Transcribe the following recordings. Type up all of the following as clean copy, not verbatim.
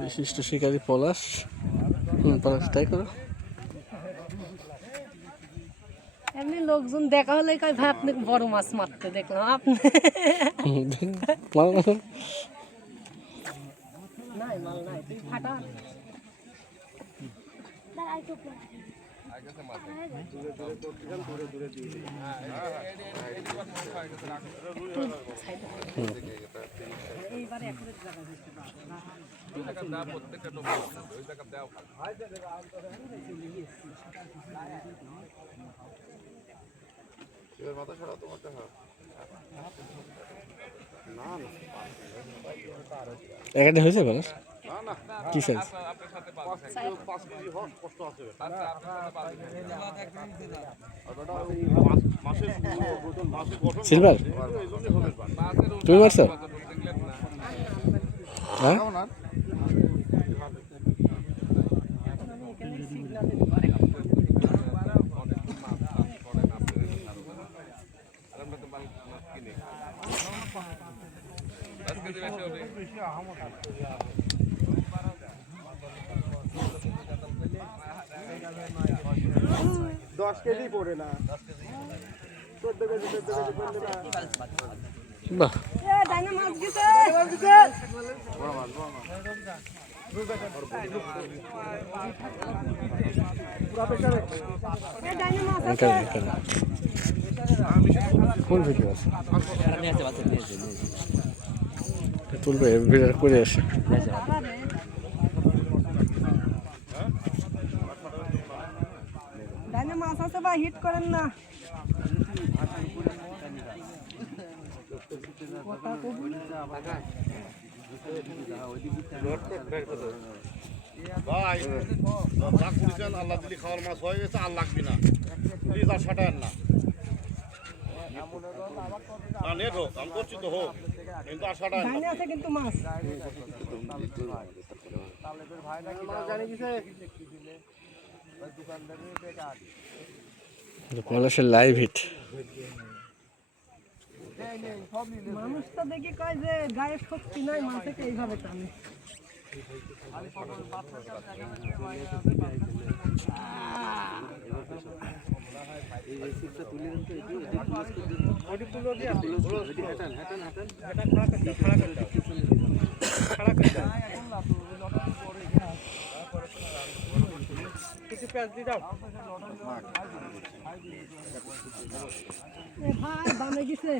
বিশিষ্ট শিকারী পলাশ। পলাশ তাই করো। এমনি লোকজন দেখা হলে কয় ভাই আপনি বড় মাছ মারতে দেখলাম আপনি। নাই মাল নাই তুই ফাটা। এইবারে একরে জায়গা এখানে হয়েছে পলাশ কি সাইজ? সিলভার তুমি মারছো? হ্যাঁ দশ কেজি পড়ে না, 14 কেজি পড়বে না। বাহ কোন ভিডিও আছে তুলবে ভিডিও করে আসে। মাছ আছে বা হিট করেন না। ভাই যা করেছেন আল্লাহ দিলি খাওয়ার মাছ হয়ে গেছে, আর লাগবে না, প্লিজ আর সাটায়েন না। নেট হোক, আমি করছি তো হোক, কিন্তু আর সাটায়েন না। আছে কিন্তু মাছ পলাশের লাইভ হিট। মানুষটা দেখি কয় যে গায়ে শক্তি নাই, মাছকে এইভাবে টানে। ভাই বামে গেছে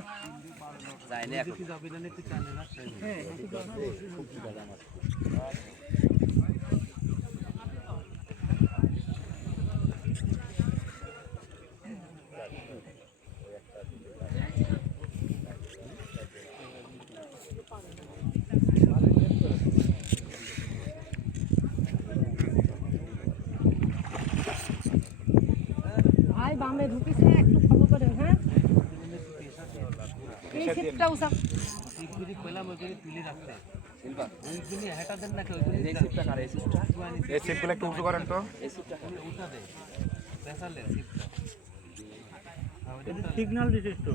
ভাই বামে ঢুকেছে, একটু ফলো করেন। হ্যাঁ এই ক্ষেত্রটা উঠা সিগন্যাল দিতে তো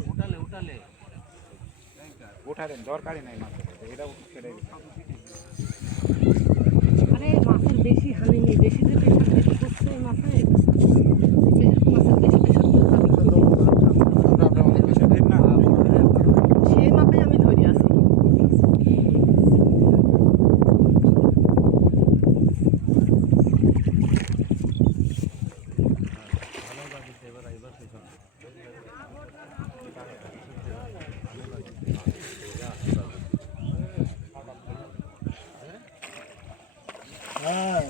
উঠালেন, দরকারই নাই মাছ এটা উঠে। আরে মাছের বেশি হানি নেই, বেশি যে প্রেশার বেশি করছে এই মাছে, মাছের বেশি প্রেশার সেই মাপে আমি ধরে আছি।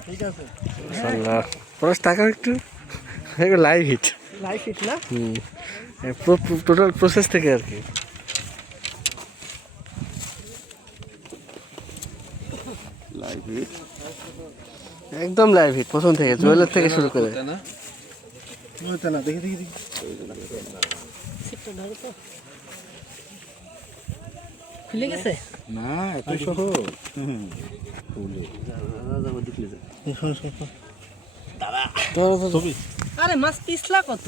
ঠিক আছে পলাশ টাকা একটু লাইভ হিট। লাইফ হিট না? টোটাল প্রসেস থেকে আর কি। লাইভ হিট একদম লাইভ হিট প্রথম থেকে, জুয়েলার থেকে শুরু করে। দেখি দেখি খুলে গেছে না, এত সহজ। আরে মাছ পিছলা কত?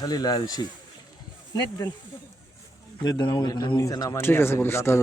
খালি লালসি নেট দেন। ঠিক আছে বলিস দারুন।